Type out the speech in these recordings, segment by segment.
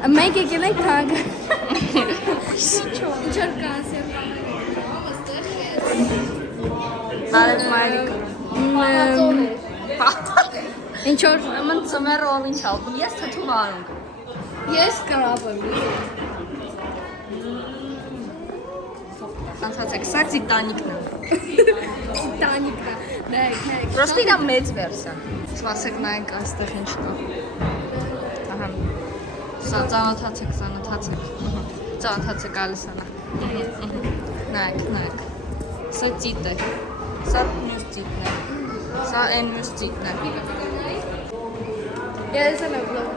Մենք եկել ենք թագ։ Ինչոր կանսեմ։ Բարև մայրիկ։ Ինչոր Ման ծմերը ով ինչ ալում, ես թթում արունք։ ես կրապ եմ։ Անցացեք, սա Տիտանիկն է։ Տանիկա։ Նայեք։ Պրոստը իրա մեծ վերսիան։ Սպասեք նայենք այստեղ ինչ կա։ Ահա։ Սա ծանոթացեք։ Ծանոթացեք ալիսանա։ Նայեք։ Սա ծիտ է։ Սա մյուս ծիտն է։ Սա այն մյուս ծիտն է։ Ես եմ վլոգ։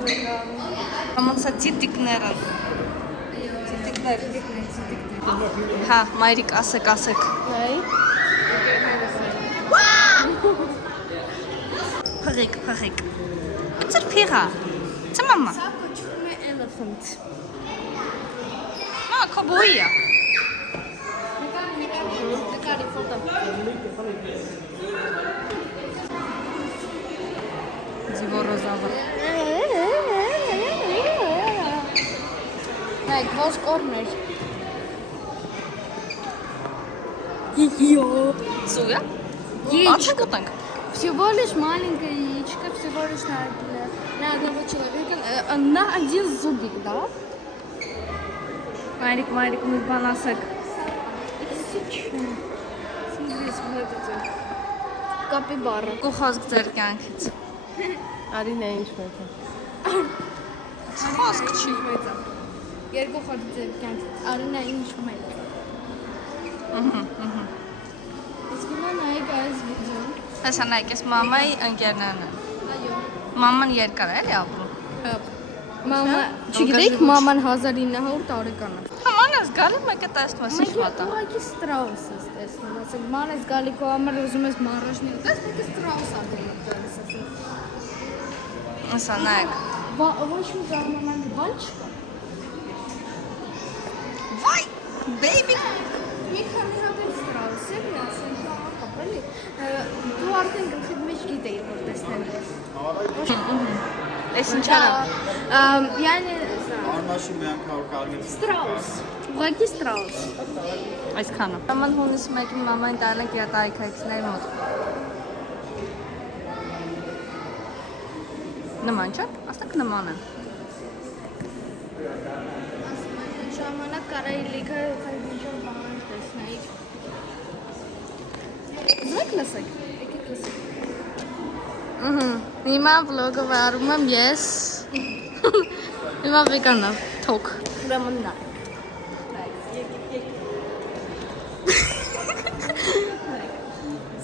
Ամեն սա ծիտիկներ են։ Հա, մայրիկ ասեք։ Նայ։ Փղիկ։ Բծր փիղա։ Ծա մամա։ Սա կոչվում է elephant։ Մա կոբոյա։ Նկարի ֆոտո։ Ձիվորոզավը։ Նայեք, ոսկ օրներ։ Йо. Սուգա։ Яичко. Աչք ուտենք։ Всего лишь маленькое яичко, всего лишь на одного человека, на один зубик, да? Մայրիկ, մի բան ասեք։ Смотрите, вот эти капибары. Ու խոսք ձեր կյանքից։ Արինա ինչ մեծ է։ Խոսք չի։ Երկու խոսք ձեր կյանքից։ Արինա ինչ մեծ է։ Իսկ հիմա նայեք այս վիդեոն։ Հեսա նայեք, ես մամայի ընկերներն են։ Այո։ Մաման երկար է էլի ապրում։ Մամա, չգիտեք, մաման 1900 տարեկան է։ Haman ես գալի մեկը տեսնում ես ինչ Մեկը վատա։ ուղղակի ստրաուս ես տեսնում, ասեք, ման ես գալի քո համար ուզում ես մարաժնի ուտես, մեկը ստրաուս ադրում գալիս ասեք։ Հեսա նայեք։ Ոչ մի զարմանալի բան չկա։ Վայ, baby։ Մի քանի հատ էլ ստրաուս է, ասենք, կապելի։ Դու արդեն գլխիդ մեջ գիտեի, որ տեսնել ես։ Էս ինչ արա։ Yani Արնաշու մի անգամ կարմիր ստրաուս, ուղղակի ստրաուս։ Այսքանը։ Մաման հունիս մեկի մամային տալ ենք իր տարիքայցիների մոտ։ Նման չէ՞, աստակ նման է։ Ժամանակ կարայի լիքը ինչ-որ բան տեսնեի։ Զեք լսեք, եկեք լսեք։ Հիմա վլոգը վարում եմ ես։ Հիմա վեգանա, թոք։ Ուրեմն նա։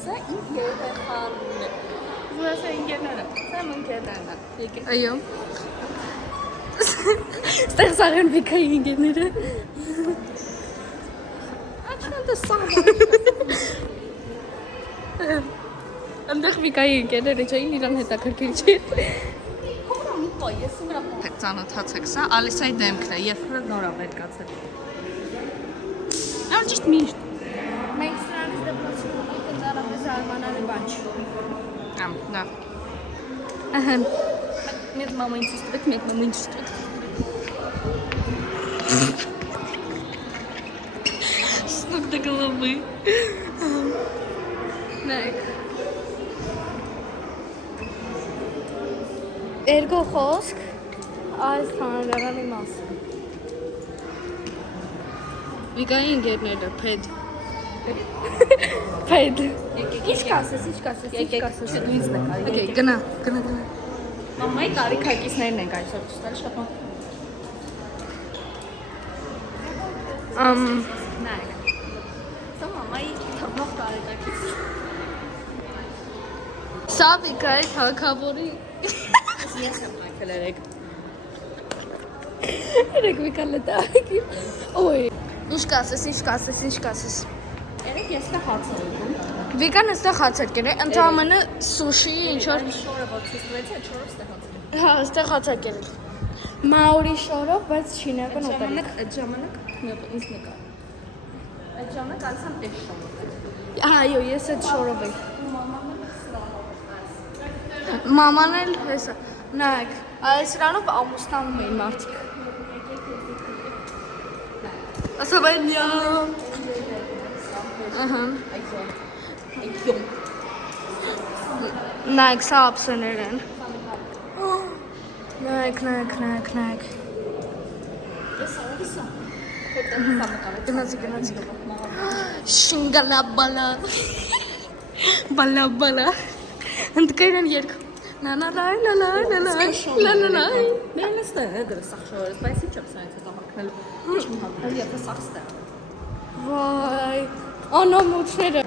Սա ինձ երեխան է։ Զուգասա ինգերները, սա մնկերներն են։ Այո։ Ստեղ սաղեն վիկայի ինգերները։ Աչքան դե սաղը։ Անդեղ վիկայի ինգերները չէին իրան հետաքրքիր չի։ Հորա մի պա, ես նրա պա։ Ծանոթացեք, սա Ալիսայի դեմքն է, երբ որ նոր ավետկացել։ Ալ ճիշտ միշտ։ Մենք սրանից դեպրացում ենք ընդառաջ արմանալի բան չի։ Ամ, նա։ Ահա։ Մեկ մամային ցույց մեկ մամային ցույց։ Սնուկ դե գլովի։ Նայեք։ Երկու խոսք այս հանրարանի մասին։ Վիկայի ինգերները, փեդ։ Փեդ։ Ինչ կասես, ինչ կասես։ Դու ինձ նկարի։ Okay, գնա։ Մամայի տարիքակիցներն ենք այսօր ցույց շատ։ Նայեք։ Սա մամայի թափող տարիքակից։ Սա Վիկայի թագավորի։ Ես եմ ակել երեք։ Երեք Վիկա լետակի։ Ոյ։ Ինչ կասես։ Երեք ես դա հաց եմ ուտում։ Վիկան այստեղ հաց էր կերել, ընդհանրապես սուշի ինչ որ Շորը որ ցույց տվեցի, չորը ստեղ հաց։ հա, այստեղ հաց էր կերել։ Մաուրի շորով, բայց չինական ուտել։ Այդ ժամանակ ինձ նկար։ Այդ ժամանակ ալսամ էս շորը։ Այո, ես այդ շորով եմ։ Մաման էլ հեսա։ Նայեք, այս սրանով ամուսնանում էին մարդիկ։ Ասավենյան։ Ահա։ Նայք, սա ափսեներ են։ Նայք։ Գնացի։ Շինգալա բալա։ Ընդկայրան երկ։ Լալալայ։ Mən nəstə qədər saxşırız. Bəs heç yox sənə tapaqnəl. Heç mi hal yapı saxsta. Vay. Անամոթները։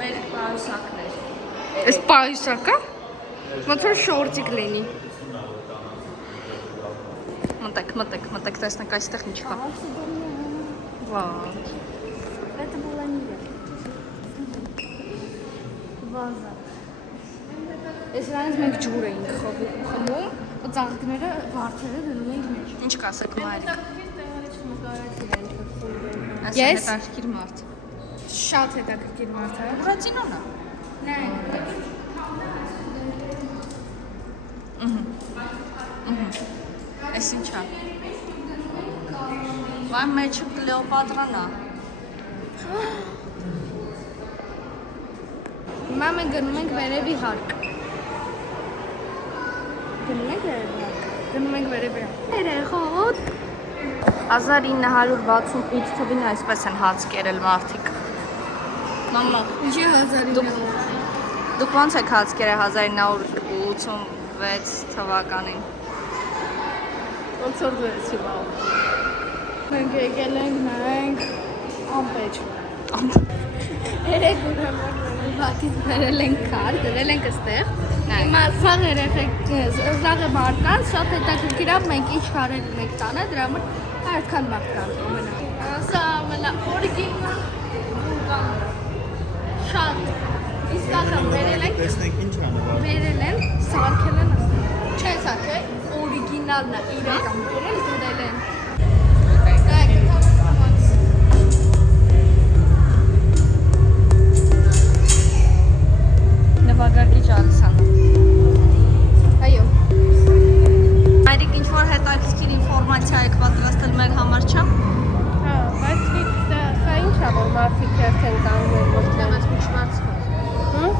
Մեր պայուսակներ։ Էս պայուսակա։ Ոնց որ շորտիկ լինի։ Մտեք, տեսնեք այստեղ ինչ կա։ Վау։ Это была не я. Վազա։ Այս ռանից մենք ջուր էինք խմում, ու ծաղիկները վարդերը դնում էինք մեջ։ Ինչ կասեք մայր։ Այս Ես? հետաքրքիր մարդ։ Շատ հետաքրքիր մարդ է։ Ուրացինոնա։ Նայ։ Այս ինչա։ Վայ մեջը Կլեոպատրան է։ Հիմա մենք գնում ենք վերևի հարկ։ Գնում ենք վերևի հարկ։ Երեխոտ։ 1968 թվին այսպես են հաց կերել մարդիկ։ Մամա, Ինչի 1900։ դուք ոնց եք հաց կերել 1986 թվականին։ Ոնց որ դու ես հիմա։ Մենք եկել ենք նայենք ամպեջ։ Երեք ուրեմն բակից վերել ենք քար, դրել ենք այստեղ։ Հիմա սաղ երեխեք, սաղը մարդկանց շատ հետաքրքիր է մենք ինչ քարեր ունենք տանը, դրա համար այդքան մարդկանց ամենա։ Սա ամենա օրիգինալ շատ իսկական վերել ենք։ Տեսնենք ինչ անվար։ Վերել են, սարքել են, չէ սարքել, օրիգինալն է, իրական վերել, դրել են։ Նվագարկիչ Ալիսանը։ Այո։ Այրիկ ինչ-որ հետաքրքիր ինֆորմացիա եք պատրաստել մեր համար, չէ՞։ Հա, բայց սա ինչ է, որ մարդիկ հերթ են կանգնում ոչ Դեմից մի շվարց։ Հմ?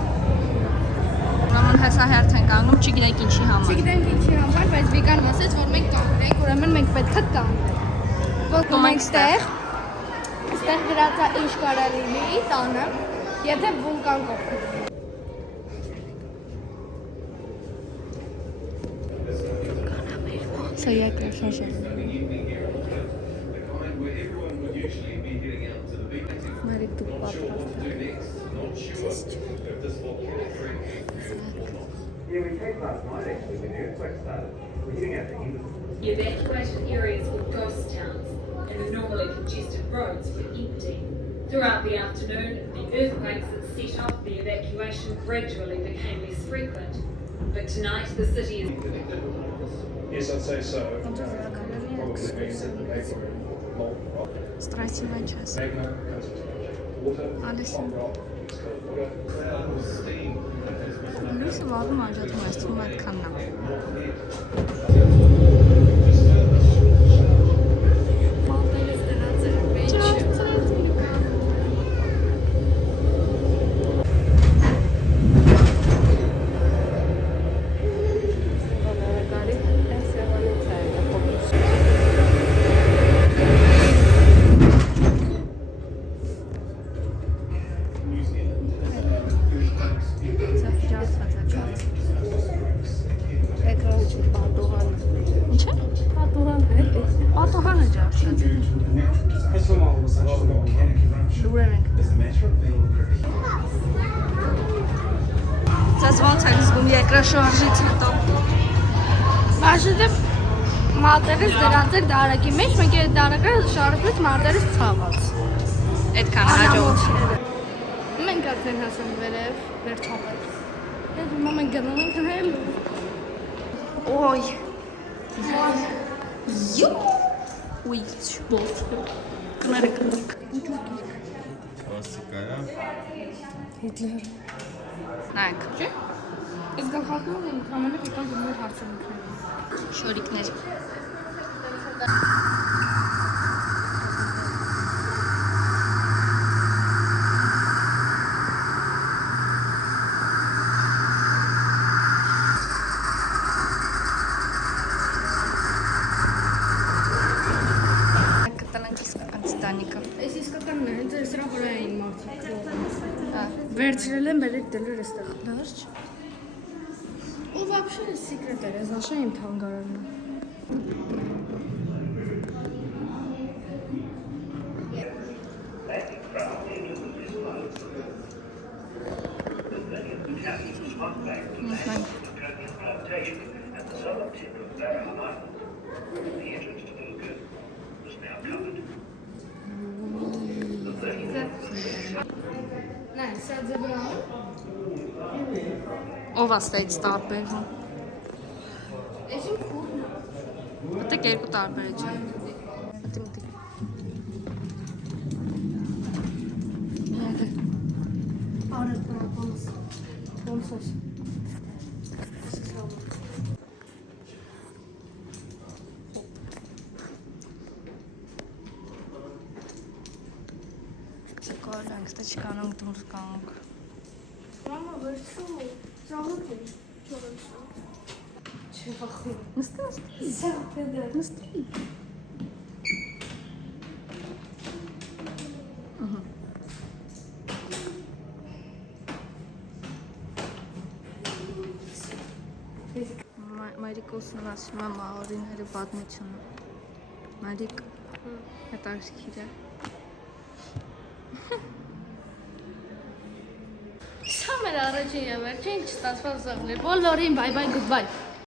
Ուրեմն հեսա հերթ են կանգնում, չգիտեք ինչի համար։ Չգիտենք ինչի համար, բայց Վիգան ասաց, որ մենք կանգնենք, ուրեմն մենք պետք է կանգնենք։ Ոտնում ենք այստեղ գրած է ինչ կարա լինի տանը, եթե վուլկան կողքն։ Սա երկրաշարժ։ Մարիկ դու պատրաստ The evacuated areas were ghost towns, and the normally congested roads were empty. Throughout the afternoon, the earthquakes that set off the evacuation gradually became less frequent. But tonight, the city is... Yes, I'd say so. Probably means that the paper molten rock. Ստրեսի մեջ ես։ Magma comes into water, Alison. hot rock, it's called water. Լույսը վաղում անջատում ես, թվում այդքանն է։ մատերս դրած էր մեջ։ Ինչ է։ Պատուհանը ջարդած։ Լուրեր ենք։ Ձեզ ոնց եք զգում երկրաշարժից հետո։ Բաշիդը մատերս դրած էր դարակի մեջ, մենք այդ դարակը շարժվեց մատերս ցաված։ Այդքան հաջողություն։ Մենք արդեն հասանք վերև, վերջապես։ Դե հիմա մենք գնում ենք հել։ Ոյ։ Յո։ Ուй, չբոտ։ Կներեք։ Կլասիկա է։ Հիտլեր։ Նայեք։ Չէ՞։ Ես գլխարկում եմ, ամենը եկան գնում էր հարցանքներ։ Շորիկներ։ Վերցրել եմ, բերեք դելեր էստեղ։ Դարջ։ Ու вообще секрет է, զաշա իմ թանգարանը։ Նայ, սա ձեբրան։ Ով աստայից տարբերվում։ Էս իմ քուրն է։ Մտեք երկու տարբերություն։ Մտեք։ Արա տրապոնս։ Ոնսոս։ Սակալանք, ստա չկանանք դուրս կանանք։ Մամա, վերցու, ծաղուկ է, չորեցու։ Չէ վախում։ Նստի։ Սա պետը։ Նստի։ Մայրիկոսն ասում է մահորիների պատմությունը։ Մայրիկ հետաքրքիր է։ Սա մեր առաջին եւ վերջին չստացված զղլի։ Բոլորին բայ բայ գուդբայ։